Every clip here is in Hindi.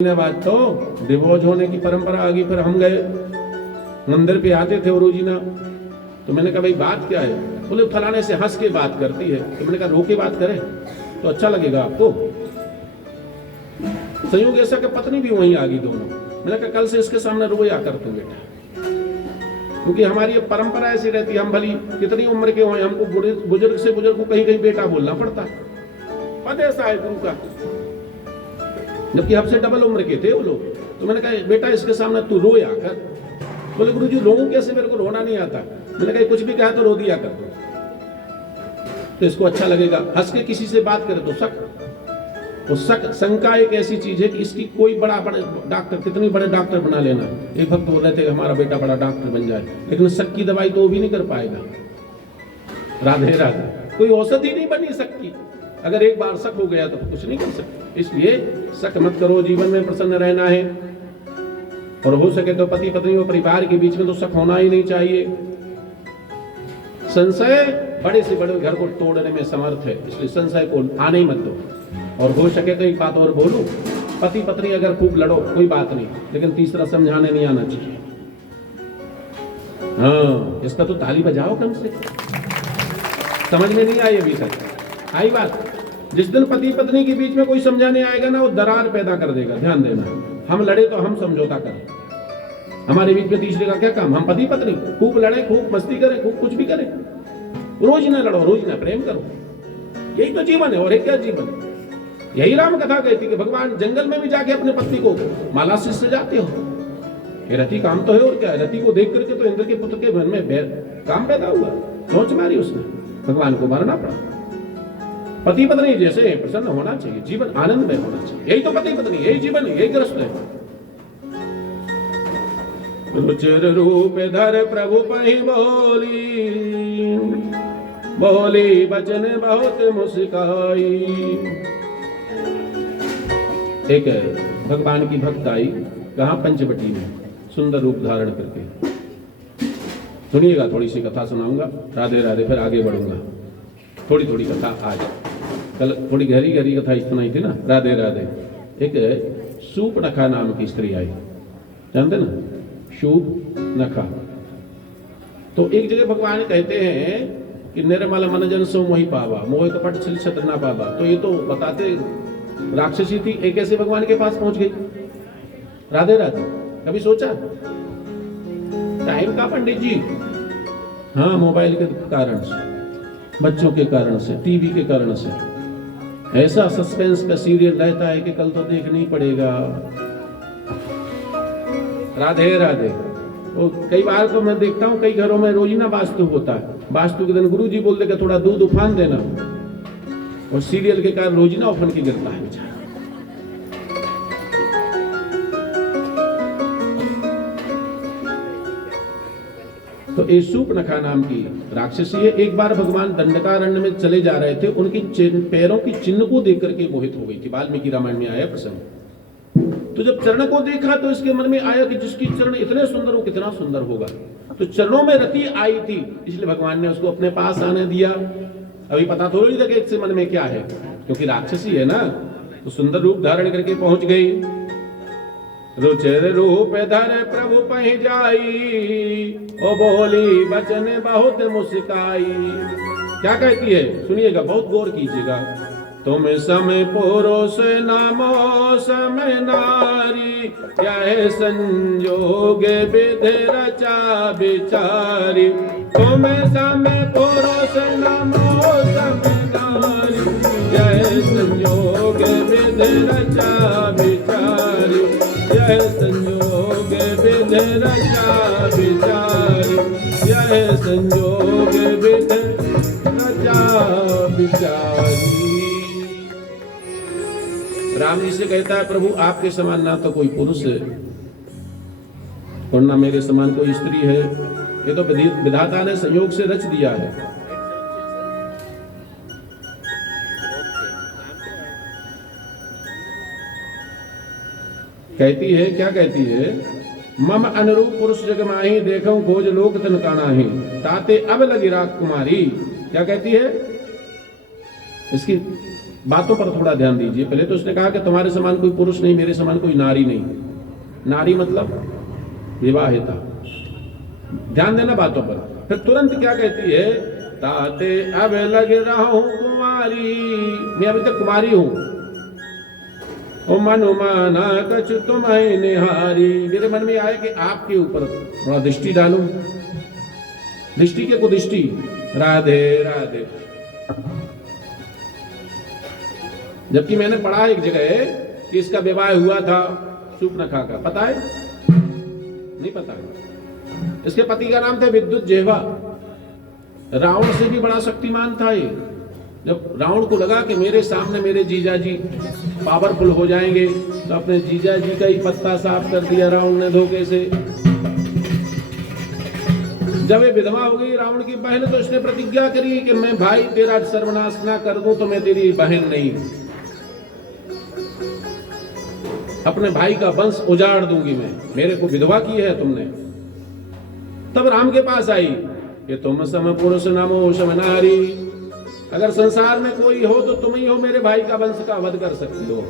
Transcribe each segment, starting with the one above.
बाद तो डिवोर्स होने की परंपरा आ गई। फिर हम गए मंदिर पे आते थे और जीना, तो मैंने कहा भाई बात क्या है? बोले फलाने से हंस के बात करती है। तो मैंने कहा रो के बात करे तो अच्छा लगेगा आपको। संयोग ऐसा कि पत्नी भी वहीं आ गई दोनों। मैंने कहा कल से इसके सामने रोया कर तू बेटा, क्योंकि हमारी ये परंपरा ऐसी रहती है। हम भली कितनी उम्र के हों, हमको बुजुर्ग से बुजुर्ग को कहीं कहीं बेटा बोलना पड़ता। पता ऐसा है गुरु का, जबकि हमसे डबल उम्र के थे वो लोग। तो मैंने कहा बेटा इसके सामने तू रोया कर। बोले गुरु जी रोऊं कैसे, मेरे को रोना नहीं आता। मैंने कहा कुछ भी कहा तो रो दिया कर, तो इसको अच्छा लगेगा। हंस के किसी से बात करे तो शक, वो शक शंका एक ऐसी चीज है कि इसकी कोई बड़ा डॉक्टर, कितनी बड़े डॉक्टर बना लेना। एक भक्त बोल रहे थे हमारा बेटा बड़ा डॉक्टर बन जाए, लेकिन शक की दवाई तो वो भी नहीं कर पाएगा। राधे राधे, कोई औषधि नहीं बनी शक की। अगर एक बार शक हो गया तो कुछ नहीं कर सकते। इसलिए शक मत करो, जीवन में प्रसन्न रहना है। और हो सके तो पति पत्नी और परिवार के बीच में तो शक होना ही नहीं चाहिए। संशय बड़े से बड़े घर को तोड़ने में समर्थ है, इसलिए संशय को आने ही मत दो। और हो सके तो एक बात और बोलूं, पति पत्नी अगर खूब लड़ो कोई बात नहीं, लेकिन तीसरा समझाने नहीं आना चाहिए। हाँ, इसका तो ताली बजाओ कम से। समझ में नहीं आई अभी तक आई बात। जिस दिन पति पत्नी के बीच में कोई समझाने आएगा ना, वो दरार पैदा कर देगा। ध्यान देना, हम लड़े तो हम समझौता करें। हमारे बीच में तीसरे का क्या काम? हम पति पत्नी खूब लड़े, खूब मस्ती करें, खूब कुछ भी करें। रोज ना लड़ो, रोज ना प्रेम करो। यही तो जीवन है। और एक क्या जीवन? यही राम कथा कहती कि भगवान जंगल में भी जाके अपने पत्नी को माला से सजाते हो। ये रति काम तो है, और क्या है? रति को देख करके तो इंद्र के पुत्र के मन में काम पैदा हुआ, सोच मारी उसने, भगवान को मारना पड़ा। पति पत्नी जैसे प्रसन्न होना चाहिए, जीवन आनंद में होना चाहिए। यही तो पति पत्नी, यही जीवन है, यही ग्रस्त है। रुचिर रूप धर प्रभु पहि बोली, बोली बचन बहुत मुस्काई। एक भगवान की भक्त आई, कहाँ? पंचवटी में, सुंदर रूप धारण करके। सुनिएगा, थोड़ी सी कथा सुनाऊंगा। राधे राधे, फिर आगे बढ़ूंगा। थोड़ी थोड़ी कथा आज, कल थोड़ी गहरी गहरी कथा सुनाई थी ना। राधे राधे। एक शूर्पणखा नाम की स्त्री आई, जानते ना, शूर्पणखा। तो एक जगह भगवान कहते हैं कि निर्मल मन जन सो मोहि पावा, मोह कपट छल छत्र ना पावा। तो ये तो बताते राक्षसी थी, एक ऐसे भगवान के पास पहुंच गई। राधे राधे। कभी सोचा टाइम का पंडित जी? हाँ, मोबाइल के कारण से, बच्चों के कारण से, टीवी के कारण से ऐसा सस्पेंस का सीरियल रहता है कि कल तो देखना ही पड़ेगा। राधे राधे। तो कई बार तो मैं देखता हूँ कई घरों में रोजीना वास्तु होता है। वास्तु के दिन गुरु जी बोल देगा थोड़ा दूध उफान देना, और सीरियल के कारण रोजीना उफान की गिरता है बेचारा। तो ये शूर्पणखा नाम की राक्षसी है। एक बार भगवान दंडकारण्य में चले जा रहे थे, उनकी पैरों की चिन्ह को देख करके मोहित हो गई थी। वाल्मीकि रामायण में आया प्रसंग। तो जब चरण को देखा तो इसके मन में आया कि जिसकी चरण इतने सुंदर हो कितना सुंदर होगा। तो चरणों में रति आई थी, इसलिए भगवान ने उसको अपने पास आने दिया। अभी पता थोड़ी लगे इससे मन में क्या है, क्योंकि राक्षसी है ना। तो सुंदर रूप धारण करके पहुंच गई। रुचिर रूप धर प्रभु पहि जाई, ओ बोली बचन बहुत मुस्काई। क्या कहती है सुनिएगा, बहुत गौर कीजिएगा। तुम समय पुरुष नामो समय नारी, क्या है संजोग विधि रचा बिचारी। तुम समय पुरुष नामो समय नारी, क्या है संजोग विधि रचा बिचारी। यह संयोग विधि रचा बिचारी, यह संयोग विधि रचा बिचारी। राम जी से कहता है प्रभु आपके समान ना तो कोई पुरुष है और ना मेरे समान कोई स्त्री है। ये तो विधाता ने संयोग से रच दिया है। कहती है, क्या कहती है? मम अनुरूप पुरुष जग माही, देखो खोज लोक तन कानाही, ताते अब लगी राग कुमारी। क्या कहती है? इसकी बातों पर थोड़ा ध्यान दीजिए। पहले तो उसने कहा कि तुम्हारे समान कोई पुरुष नहीं, मेरे समान कोई नारी नहीं। नारी मतलब विवाहिता। ध्यान देना बातों पर। फिर तुरंत क्या कहती है, ताते अब लग रहा हूं कुमारी, मैं अभी तक कुमारी हूं। ओ मनुमाना कछु तुम्हें निहारी, मेरे मन में आया कि आपके ऊपर थोड़ा दृष्टि डालूं। दृष्टि के कुदृष्टि, राधे राधे। जबकि मैंने पढ़ा एक जगह कि इसका विवाह हुआ था शूर्पणखा का, पता है? नहीं पता है। इसके पति का नाम था विद्युत जेहवा। रावण से भी बड़ा शक्तिमान था ये। जब रावण को लगा कि मेरे सामने मेरे जीजा जी पावरफुल हो जाएंगे, तो अपने जीजा जी का ही पत्ता साफ कर दिया रावण ने धोखे से। जब ये विधवा हो गई रावण की बहन, तो उसने प्रतिज्ञा करी कि मैं भाई तेरा सर्वनाश ना कर दूं तो मैं तेरी बहन नहीं, अपने भाई का वंश उजाड़ दूंगी मैं, मेरे को विधवा की है तुमने। तब राम के पास आई कि तुम सम पुरुष नमो सम नारी, अगर संसार में कोई हो तो तुम ही हो, मेरे भाई का वंश का वध कर सकती हो।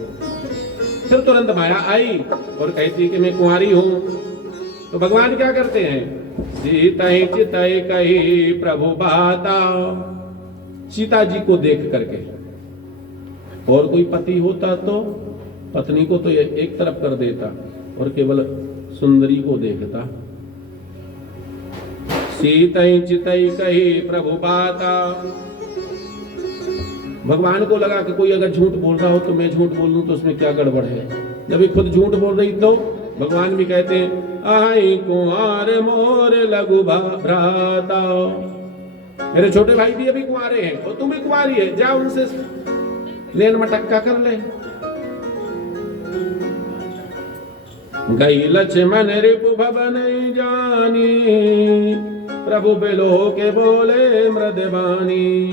फिर तुरंत माया आई और कहती कि मैं कुंवारी हूं। तो भगवान क्या करते हैं, सीता चितई कही प्रभु बाता, सीता जी को देख करके। और कोई पति होता तो पत्नी को तो एक तरफ कर देता और केवल सुंदरी को देखता। सीतई चितई कही प्रभु बाता। भगवान को लगा कि कोई अगर झूठ बोल रहा हो तो मैं झूठ बोल दूं तो उसमें क्या गड़बड़ है। जब ये खुद झूठ बोल रही तो भगवान भी कहते हैं, आई कुंवर मोर लघु भ्राता, मेरे छोटे भाई भी अभी कुंवारे हैं और तुम भी कुंवारी है, जा उनसे लेन मटक्का कर ले। गई लक्ष्मण रिपु भवन जानी, प्रभु बिलो के बोले मृदवानी।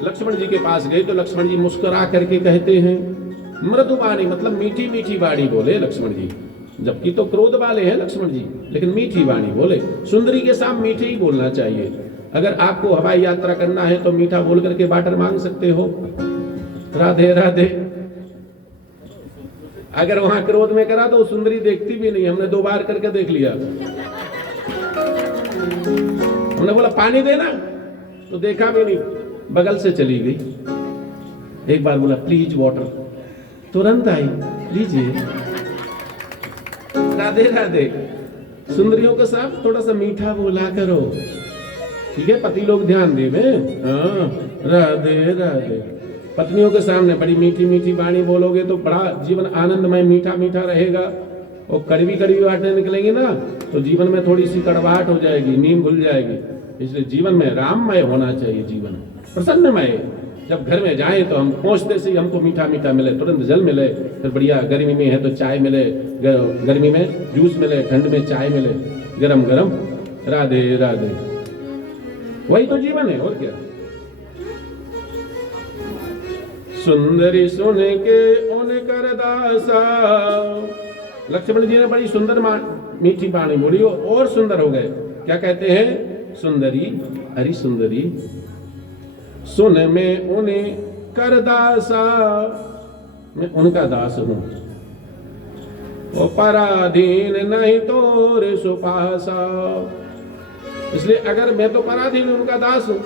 लक्ष्मण जी के पास गए तो लक्ष्मण जी मुस्कुरा करके कहते हैं, मृदुवाणी मतलब मीठी मीठी वाणी बोले लक्ष्मण जी। जबकि तो क्रोध वाले हैं लक्ष्मण जी, लेकिन मीठी वाणी बोले। सुंदरी के साथ मीठे ही बोलना चाहिए। अगर आपको हवाई यात्रा करना है तो मीठा बोल करके बाटर मांग सकते हो, राधे राधे। अगर वहां क्रोध में करा तो सुंदरी देखती भी नहीं। हमने 2 बार करके देख लिया। हमने बोला पानी देना तो देखा भी नहीं, बगल से चली गई। एक बार बोला प्लीज वाटर, तुरंत आई, लीजिए। राधे राधे। सुंदरियों के साथ थोड़ा सा मीठा बोला करो, ठीक है? पति लोग ध्यान देवे। हाँ, राधे राधे। पत्नियों के सामने बड़ी मीठी मीठी वाणी बोलोगे तो बड़ा जीवन आनंदमय मीठा मीठा रहेगा। और कड़वी कड़वी बातें निकलेंगी ना तो जीवन में थोड़ी सी कड़वाहट हो जाएगी, नींद भूल जाएगी। इसलिए जीवन में राममय होना चाहिए, जीवन प्रसन्नमय। जब घर में जाएं तो हम पहुंचते से हमको मीठा मीठा मिले, तुरंत जल मिले, फिर बढ़िया गर्मी में है तो चाय मिले, गर्मी में जूस मिले, ठंड में चाय मिले, गरम गरम। राधे राधे। वही तो जीवन है, और क्या। सुंदरी सुन के उन कर दासा। लक्ष्मण जी ने बड़ी सुंदर मीठी वाणी बोली और सुंदर हो गए। क्या कहते हैं, सुंदरी हरी सुंदरी सुन में उन्हें कर दासा, मैं उनका दास हूं। वो पराधीन नहीं तोरे सुपासा, इसलिए अगर मैं तो पराधीन उनका दास हूं,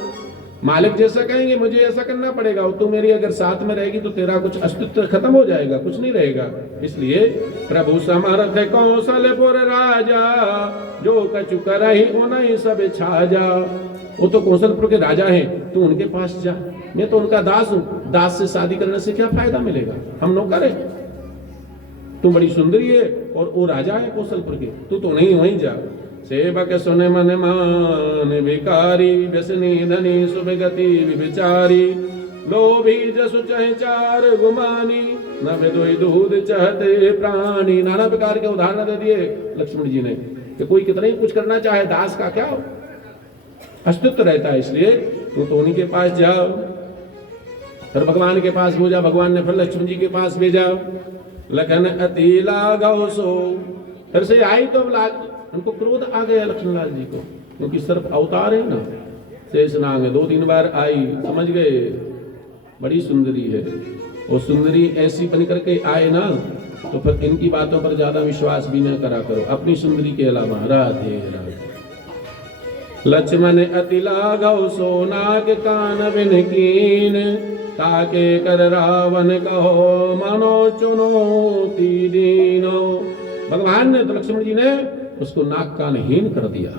मालिक जैसा कहेंगे मुझे ऐसा करना पड़ेगा। और तू मेरी अगर साथ में रहेगी तो तेरा कुछ अस्तित्व खत्म हो जाएगा, कुछ नहीं रहेगा। इसलिए प्रभु समर्थ कौशलपुर राजा, जो कछु करहि उन्हीं सब छाजा। वो तो कौशलपुर के राजा हैं, तू उनके पास जा। मैं तो उनका दास हूं, दास से शादी करने से क्या फायदा मिलेगा, हम नौकर है। तू बड़ी सुंदरी है और वो राजा है कौशलपुर के, तू तो नहीं वहीं जा। सेवक सुन मन मान विकारी, व्यसनी धनी सुभगति विचारी। लोभी जसु चह चार गुमानी, न विदुई दूध चाहते प्राणी। नाना प्रकार के उदाहरण दे दिए लक्ष्मण जी ने कि कोई कितना ही कुछ करना चाहे, दास का क्या अस्तित्व रहता है। इसलिए तू तो उन्हीं के पास जाओ। फिर भगवान के पास भेजा, भगवान ने फिर लक्ष्मण जी के पास भेजा। लखन अति लागौ सो, फिर से आई तो उनको क्रोध आ गया लक्ष्मण लाल जी को, क्योंकि सिर्फ अवतार है ना, शेषनाग 2-3 बार आई, समझ गए बड़ी सुंदरी है। वो सुंदरी ऐसी बन करके आए ना तो फिर इनकी बातों पर ज्यादा विश्वास भी न करा करो, अपनी सुंदरी के अलावा। राधे राधे। लक्ष्मण अति लाघव सोनाग कान बिन कीन, ताके कर रावण कहो मनो चुनौती दीनो। भगवान ने तो लक्ष्मण जी ने उसको नाक कानहीन कर दिया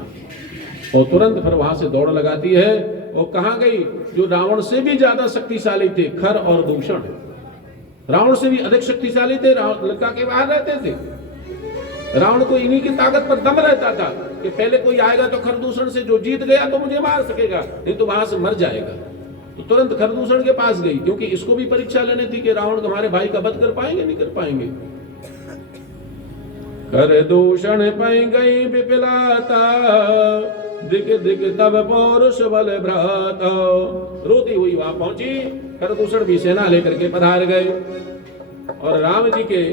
और तुरंत फिर वहां से दौड़ लगाती है। और कहां गई? जो रावण से भी ज्यादा शक्तिशाली थे, खर और दूषण। रावण से भी अधिक शक्तिशाली थे, लंका के बाहर रहते थे। रावण को इन्हीं की ताकत पर दम रहता था कि पहले कोई आएगा तो खरदूषण से जो जीत गया तो मुझे मार सकेगा, नहीं तो वहां से मर जाएगा। तो तुरंत खरदूषण के पास गई, क्योंकि इसको भी परीक्षा लेनी थी कि रावण हमारे भाई का वध कर पाएंगे नहीं कर पाएंगे। खरदूषण पै गई विपिलाता, दिक दिक तब पौरुष बल भ्राता। रोती हुई वहां पहुंची, खरदूषण भी सेना लेकर के पधार गए और राम जी के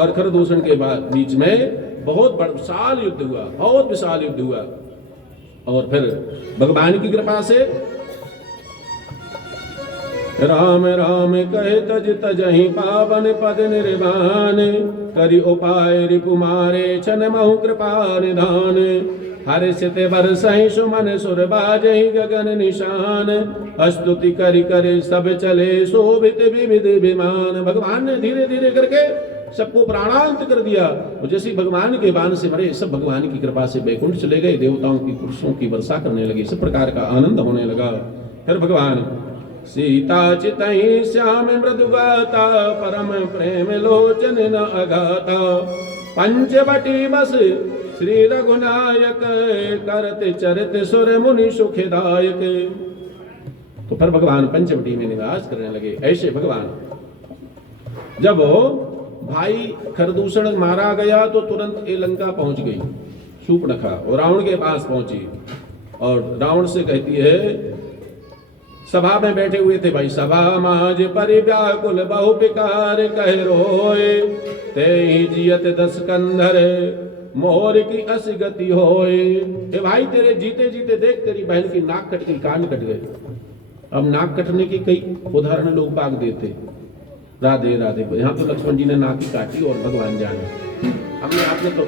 और खरदूषण के बीच में बहुत विशाल युद्ध हुआ, बहुत विशाल युद्ध हुआ। और फिर भगवान की कृपा से राम राम कहे तज तजहि पावन पद निर्वाण, करि उपाय रिपुमारे छन महु कृपा निधान। हर्षित बरसहि सुमन सुर बाजहि गगन निशान, स्तुति करि करि सब चले शोभित विविध विमान। भगवान ने धीरे धीरे करके सबको प्राणांत कर दिया। और जैसे भगवान के बाण से मरे सब भगवान की कृपा से बैकुंठ चले गए, देवताओं की पुरुषों की वर्षा करने लगे, सब प्रकार का आनंद होने लगा। फिर भगवान सीता चितहि श्याम मृदुगाता, परम प्रेम लोचन न अगाता। पंचवटी बस श्री रघुनायक, करत चरित सुर मुनि सुखदायक। तो फिर भगवान पंचवटी में निवास करने लगे। ऐसे भगवान जब भाई खरदूषण मारा गया तो तुरंत ये लंका पहुंच गई शूर्पणखा और रावण के पास पहुंची और रावण से कहती है, सभा में बैठे हुए थे भाई, सभा माज परिव्याकुल बहु विकार कह रोए, ते ही जियत दस कंधर मोर की अस गति होए। ए भाई तेरे जीते जीते देख तेरी बहन की नाक कट गई, कान कट गए। अब नाक कटने की कई उदाहरण लोग बाग देते। राधे राधे। यहाँ तो लक्ष्मण जी ने नाक ही काटी और भगवान जाने, हमने आपने तो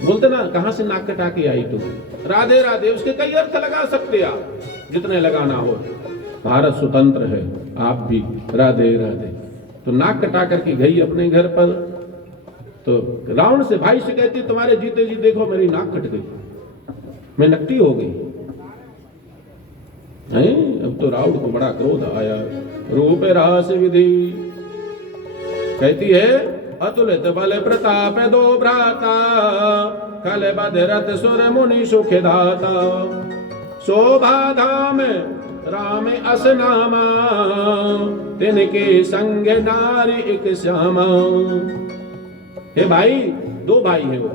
बोलते ना कहां से नाक कटा के आई तुम। राधे राधे उसके कई अर्थ लगा सकते आप, जितने लगाना हो। भारत स्वतंत्र है, आप भी राधे राधे। तो नाक कटा करके गई अपने घर पर। तो रावण से भाई से कहती, तुम्हारे जीते जी देखो मेरी नाक कट गई, मैं नकटी हो गई। अब तो रावण को बड़ा क्रोध आया। रूप रास विधि कहती है, अतुलित बल प्रताप दो भ्राता, कल बदरत सुर मुनि सुखदाता। शोभा धाम राम अस नामा, तिनके संग नारी एक श्यामा। हे भाई, दो भाई हैं वो,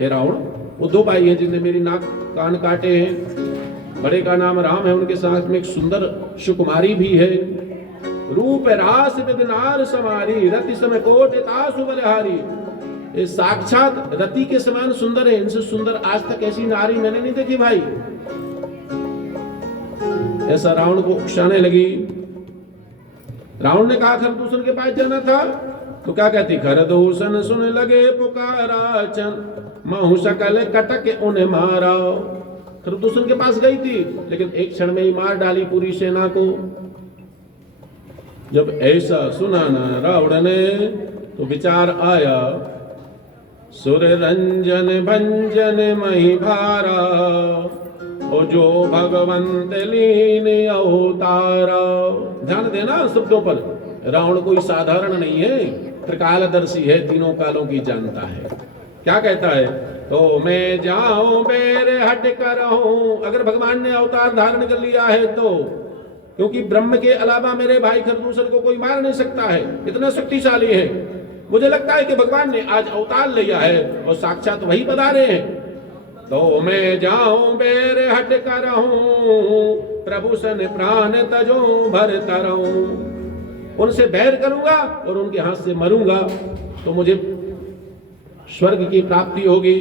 हे रावण, वो दो भाई हैं जिनने मेरी नाक कान काटे हैं। बड़े का नाम राम है, उनके साथ में एक सुंदर सुकुमारी भी है। रूप रास विदनार समारी, रति समय कोट तासु बलहारी। ये साक्षात रति के समान सुंदर है, इनसे सुंदर आज तक ऐसी नारी मैंने नहीं देखी भाई। ऐसा रावण को उकसाने लगी। रावण ने कहा खरदूषण के पास जाना था, तो क्या कहती, खरदूषण सुन लगे पुकारा, चन महु सकल कटक उन्हें मारा। खरदूषण के पास गई थी, लेकिन एक क्षण में ही मार डाली पूरी सेना को। जब ऐसा सुना ना रावण ने, तो विचार आया, सुर रंजन भंजन मही भारा, ओ जो भगवंत लीन अवतारा। ध्यान देना शब्दों पर, रावण कोई साधारण नहीं है, त्रिकालदर्शी है, तीनों कालों की जानता है। क्या कहता है, तो मैं जाऊं बेर हट कर हूं। अगर भगवान ने अवतार धारण कर लिया है तो, क्योंकि ब्रह्म के अलावा मेरे भाई खरदूषण को कोई मार नहीं सकता है, इतना शक्तिशाली है। मुझे लगता है कि भगवान ने आज अवतार लिया है और साक्षात वही पधारे हैं। तो मैं जाऊं बेर हट कर हूं, प्रभु सन प्राण तजो भर तरऊं। उनसे बैर करूंगा और उनके हाथ से मरूंगा तो मुझे स्वर्ग की प्राप्ति होगी।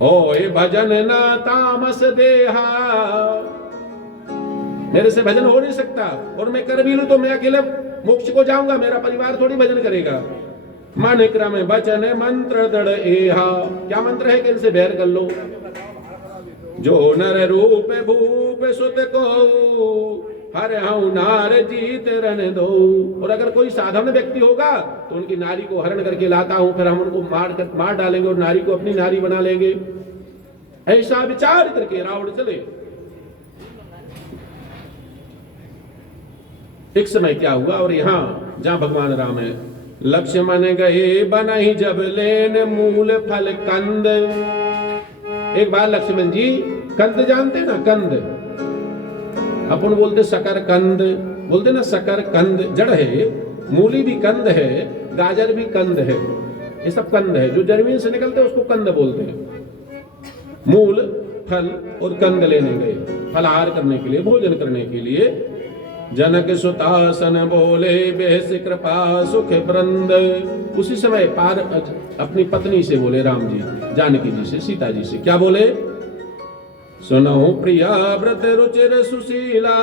ओ भजन न तामस देहा, मेरे से भजन हो नहीं सकता, और मैं कर भी लूं तो मैं अकेले मोक्ष को जाऊंगा, मेरा परिवार थोड़ी भजन करेगा। मन क्रम वचन मंत्र दृढ़ एहा, क्या मंत्र है कि इनसे बैर कर लो। जो नर रूप भूप सुत को हर हूं नार जीत रण दो। और अगर कोई साधारण व्यक्ति होगा तो उनकी नारी को हरण करके लाता हूं, फिर हम उनको मार डालेंगे और नारी को अपनी नारी बना लेंगे। ऐसा विचार करके रावण चले। एक समय क्या हुआ, और यहां जहां भगवान राम है, लक्ष्मण गए बनहि जब लेन मूल फल कंद। एक बार लक्ष्मण जी कंद जानते ना, कंद अपन बोलते शकर कंद, बोलते ना शकर कंद, जड़ है, मूली भी कंद है, गाजर भी कंद है, ये सब कंद है, जो जमीन से निकलते हैं उसको कंद बोलते हैं। मूल फल और कंद लेने गए फलाहार करने के लिए, भोजन करने के लिए। जनक सुतासन बोले बेहस कृपा सुख वृंद। उसी समय पार अपनी पत्नी से बोले राम जी, जानकी जी से, सीता जी से, क्या बोले, सुनो प्रिया व्रत रुचिर सुशीला,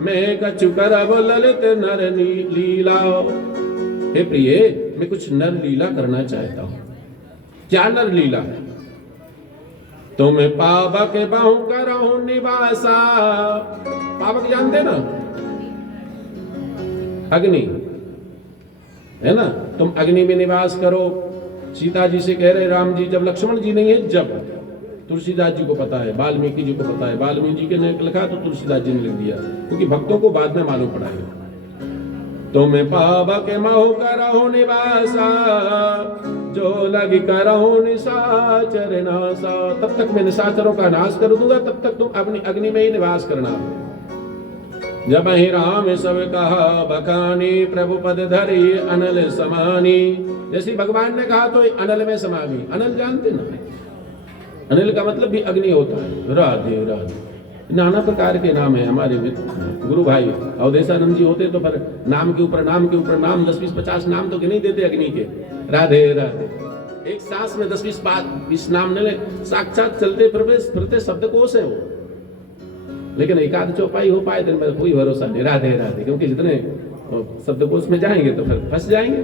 मैं कछु करब ललित नर लीला। हे प्रिय, मैं कुछ नर लीला करना चाहता हूं। क्या नर लीला है? तुम पावक बहु करहु निवासा। पावक जानते ना, अग्नि है ना, तुम अग्नि में निवास करो। सीता जी से कह रहे राम जी, जब लक्ष्मण जी नहीं है, जब तुलसीदास जी को पता है, वाल्मीकि जी को पता है, वाल्मीकि जी ने लिखा तो तुलसीदास जी ने लिख दिया, क्योंकि भक्तों को बाद में मालूम पड़ा है। तुम पावक महु करहु निवासा, जो लग करहु निशाचर नासा। तब तक मैं निशाचरों का नाश कर दूंगा, तब तक तुम अपनी अग्नि में ही निवास करना। जब ही राम सब कहा बखानी, प्रभु पद धरी अनल समानी। जैसे भगवान ने कहा तो अनल में समा गई। अनल जानते ना, अनिल का मतलब भी अग्नि होता है। राधे राधे। नाना प्रकार के नाम है। हमारे गुरु भाई अवधेशानंद जी होते तो फिर नाम के ऊपर नाम के ऊपर नाम 10-20-50 नाम तो नहीं देते अग्नि के। राधे राधे। एक सांस में 10-20 नाम ले, साक्षात चलते फिरते शब्दकोश है वो। लेकिन एकाध चौपाई हो पाए दिन में कोई भरोसा नहीं। राधे राधे। क्योंकि जितने शब्दकोश में जाएंगे तो फिर फंस जाएंगे।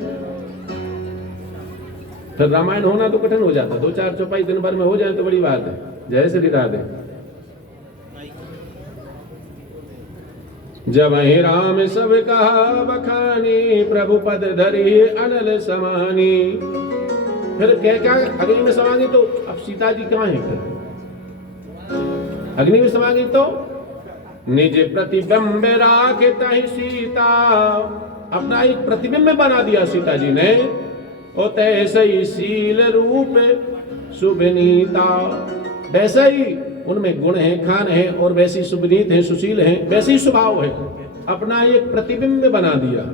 फिर रामायण होना तो कठिन हो जाता। 2-4 चौपाई दिन भर में हो जाए तो बड़ी बात है। जय श्री राधे। जब ही राम सब कहा बखानी, प्रभु पद धरी अनल समानी। फिर क्या अग्नि में समा गई तो अब सीता जी कहाँ है? फिर अग्नि में समा गई तो निज प्रतिबिंब राखे तहि सीता। अपना एक प्रतिबिंब बना दिया सीता जी ने। और तैसे ही शील रूप सुबनीता। वैसा ही उनमें गुण है, खान है, और वैसी सुबनीत है, सुशील है, वैसे ही स्वभाव है। अपना एक प्रतिबिंब बना दिया।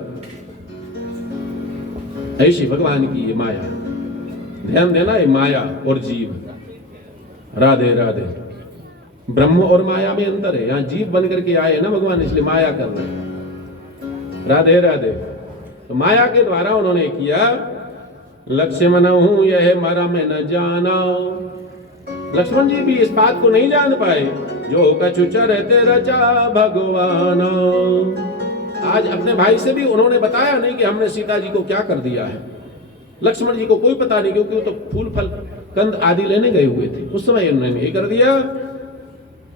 ऐसी भगवान की ये माया। ध्यान देना, ये माया और जीव। राधे राधे। ब्रह्म और माया में अंतर है। यहाँ जीव बन करके आए ना भगवान, इसलिए माया कर रहे हैं। राधे राधे। तो माया के द्वारा उन्होंने किया। लक्ष्मण हूं यह मरम न जाना। लक्ष्मण जी भी इस बात को नहीं जान पाए, जो कछु चरते रचा भगवान। आज अपने भाई से भी उन्होंने बताया नहीं कि हमने सीता जी को क्या कर दिया है। लक्ष्मण जी को कोई पता नहीं, क्योंकि वो तो फूल फल कंद आदि लेने गए हुए थे। उस समय उन्होंने ये कर दिया।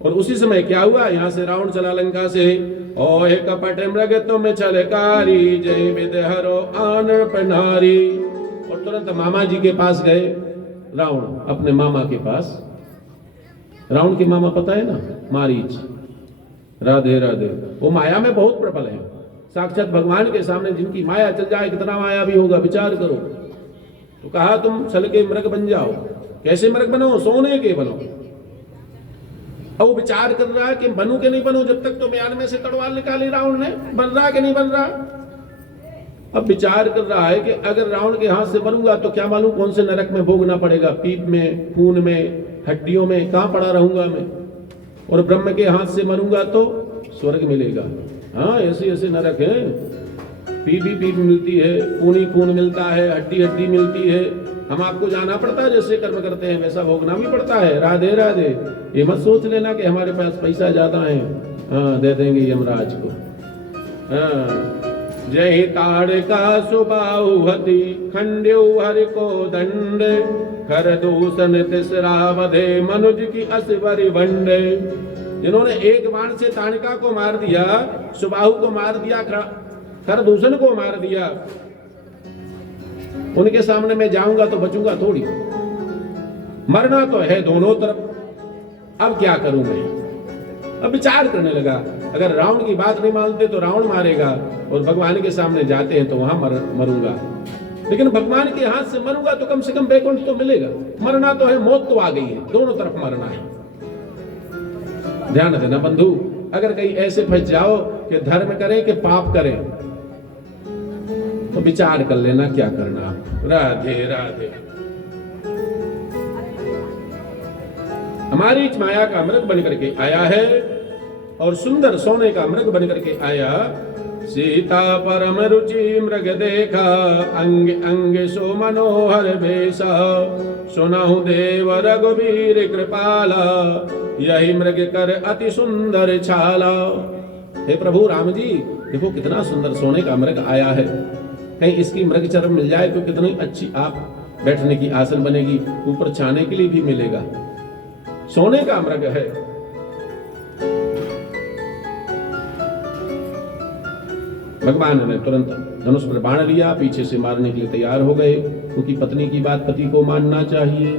और उसी समय क्या हुआ, यहाँ से रावण चला लंका से। ओहे कपट मृग तुम छलकारी, जय विदहरो आन पनारी। और तुरंत मामा जी के पास गए रावण, अपने मामा के पास। रावण के मामा पता है ना, मारीच। राधे राधे। वो माया में बहुत प्रबल है। साक्षात भगवान के सामने जिनकी माया चल जाए, कितना माया भी होगा, विचार करो। तो कहा तुम छल के मृग बन जाओ। कैसे मृग बनो? सोने के बनो। अब वो विचार कर रहा है कि बनू के नहीं बनू, जब तक तो म्यान में से तलवार निकाली रावण ने। बन रहा कि नहीं बन रहा? अब विचार कर रहा है कि अगर रावण के हाथ से बनूंगा तो क्या मालूम कौन से नरक में भोगना पड़ेगा। पीप में, खून में, हड्डियों में, कहां पड़ा रहूंगा मैं। और ब्रह्म के हाथ से मरूंगा तो स्वर्ग मिलेगा। हाँ, ऐसे ऐसे नरक है। पीप मिलती है, खूनी खून मिलता है, हड्डी हड्डी मिलती है। हम आपको जाना पड़ता है, जैसे कर्म करते हैं वैसा भोगना भी पड़ता है। राधे राधे। ये मत सोच लेना कि हमारे पास पैसा ज्यादा है, हाँ, दे देंगे यमराज को। हाँ, जय ताड़का सुबाहु हति खंड्यु हरि को दंड खर दूषण तिसरा वधे मनुज की असवरी बंड। जिन्होंने एक बाण से ताड़का को मार दिया, सुबाहु को मार दिया, खर दूषण को मार दिया, उनके सामने मैं जाऊंगा तो बचूंगा थोड़ी, मरना तो है दोनों तरफ, अब क्या करूं मैं। अब विचार करने लगा, अगर रावण की बात नहीं मानते तो रावण मारेगा, और भगवान के सामने जाते हैं तो वहां मरूंगा, लेकिन भगवान के हाथ से मरूंगा तो कम से कम वैकुंठ तो मिलेगा। मरना तो है, मौत तो आ गई है, दोनों तरफ मरना है। ध्यान देना बंधु, अगर कहीं ऐसे फंस जाओ कि धर्म करें कि पाप करें, तो विचार कर लेना क्या करना। राधे राधे। हमारी माया का मृग बनकर के आया है और सुंदर सोने का मृग बनकर के आया। सीता परम रुचि मृग देखा, अंग अंग सो मनोहर भेषा, सुनहु देव रघुवीर कृपाला, यही मृग कर अति सुंदर छाला। हे प्रभु राम जी, देखो कितना सुंदर सोने का मृग आया है, कहीं इसकी मृग चर्म मिल जाए तो कितनी अच्छी आप बैठने की आसन बनेगी, ऊपर छाने के लिए भी मिलेगा। सोने का मृग है। भगवान ने तुरंत धनुष पर बाण लिया, पीछे से मारने के लिए तैयार हो गए, क्योंकि पत्नी की बात पति को मानना चाहिए।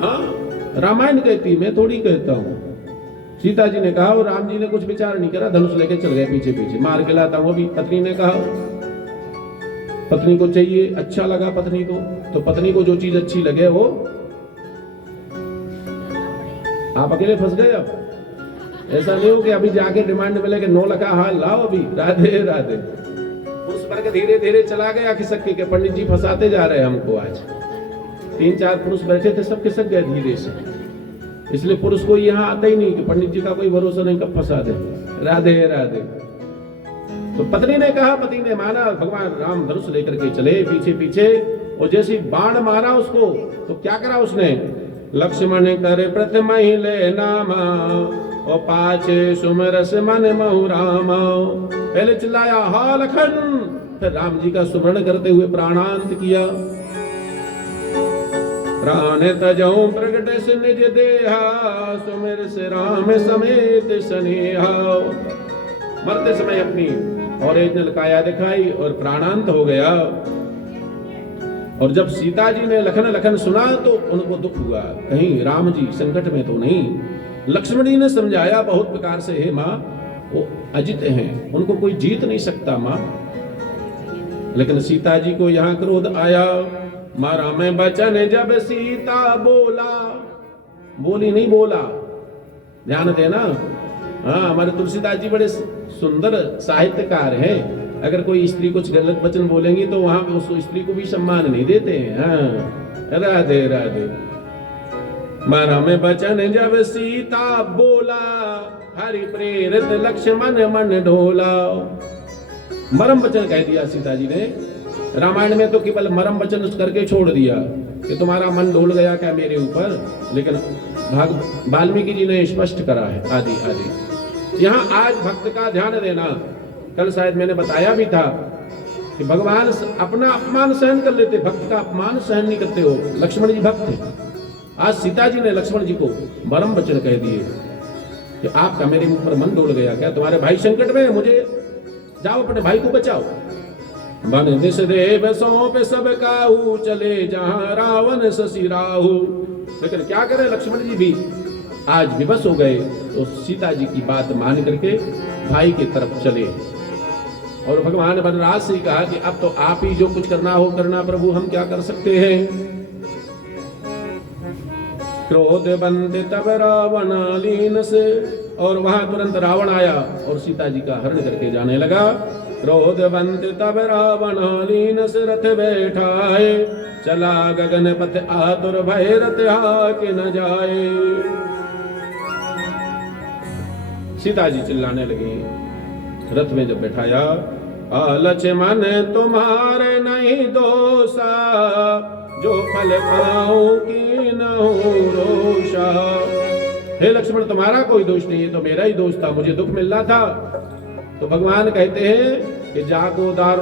हाँ, रामायण कहती, मैं थोड़ी कहता हूं। सीता जी ने कहा और राम जी ने कुछ विचार नहीं करा, धनुष लेके चल गए पीछे पीछे, मार के लाता हूं। अभी पत्नी ने कहा, पत्नी को चाहिए, अच्छा लगा पत्नी को, तो पत्नी को जो चीज अच्छी लगे वो। आप अकेले फंस गए। अब ऐसा नहीं हो कि अभी जाके डिमांड मिले कि 9 लाख हाल लाओ अभी। राधे राधे। पुरुष वर्ग धीरे धीरे चला गया खिसक के, पंडित जी फंसाते जा रहे हैं हमको। आज 3-4 पुरुष बैठे थे, सब खिसक गए धीरे से। इसलिए पुरुष को यहाँ आता ही नहीं कि पंडित जी का कोई भरोसा नहीं, कब फंसा दे। राधे राधे। तो पत्नी ने कहा, पति ने माना, भगवान राम धनुष लेकर के चले पीछे पीछे, और जैसे बाण मारा उसको तो क्या करा उसने, लक्ष्मण कर प्रथम ही ले नामा, और पाछे सुमरस मन महु रामा। पहले चिल्लाया हा लखन, फिर राम जी का सुमरण करते हुए प्राणांत किया। प्राण तजऊ प्रगट से निज देहा, सुमिर से राम समेत स्नेहा। मरते समय अपनी ओरिजिनल काया दिखाई और प्राणांत हो गया। और जब सीता जी ने लखन लखन सुना तो उनको दुख हुआ, कहीं राम जी संकट में तो नहीं। लक्ष्मण जी ने समझाया बहुत प्रकार से, हे माँ वो अजित हैं, उनको कोई जीत नहीं सकता माँ। लेकिन सीता जी को यहाँ क्रोध आया। मारा में बचन जब सीता बोला, बोली नहीं बोला, ध्यान देना। हाँ, हमारे तुलसीदास जी बड़े सुंदर साहित्यकार हैं। अगर कोई स्त्री कुछ गलत वचन बोलेंगी तो वहां पे उस स्त्री को भी सम्मान नहीं देते हैं। हाँ, राधे राधे। मारा में बचन जब सीता बोला, हरि प्रेरित लक्ष्मण मन ढोला। मरम वचन कह दिया सीता जी ने। रामायण में तो केवल मरम वचन करके छोड़ दिया कि तुम्हारा मन डोल गया क्या मेरे ऊपर, लेकिन वाल्मीकि जी ने स्पष्ट करा है आदि आदि। यहाँ आज भक्त का ध्यान देना। कल शायद मैंने बताया भी था कि भगवान अपना अपमान सहन कर लेते, भक्त का अपमान सहन नहीं करते हो। लक्ष्मण जी भक्त थे, आज सीता जी ने लक्ष्मण जी को मरम वचन कह दिए कि आपका मेरे ऊपर मन डोल गया क्या, तुम्हारे भाई संकट में, मुझे जाओ अपने भाई को बचाओ। बन दिस देव सौंप सब काहू, चले जहां रावण शशि राहु। लेकिन क्या करे लक्ष्मण जी भी आज विवश हो गए, तो सीता जी की बात मान करके भाई की तरफ चले। और भगवान वनराज से कहा कि अब तो आप ही जो कुछ करना हो करना प्रभु, हम क्या कर सकते हैं। क्रोध बंद तब रावण लीन से, और वहां तुरंत रावण आया और सीता जी का हरण करके जाने लगा। क्रोध बंद तब रावण लीन से, रथ बैठाए चला गगन पथ आतुर भय, रथ हाके न जाए। सीता जी चिल्लाने लगी, रथ में जब बैठाया, लक्ष्मण तुम्हारे नहीं दोषा, जो फल पाऊं की न हो रोषा। हे लक्ष्मण तुम्हारा कोई दोष नहीं है, तो मेरा ही दोष था, मुझे दुख मिल रहा था। तो भगवान कहते हैं कि जाको दार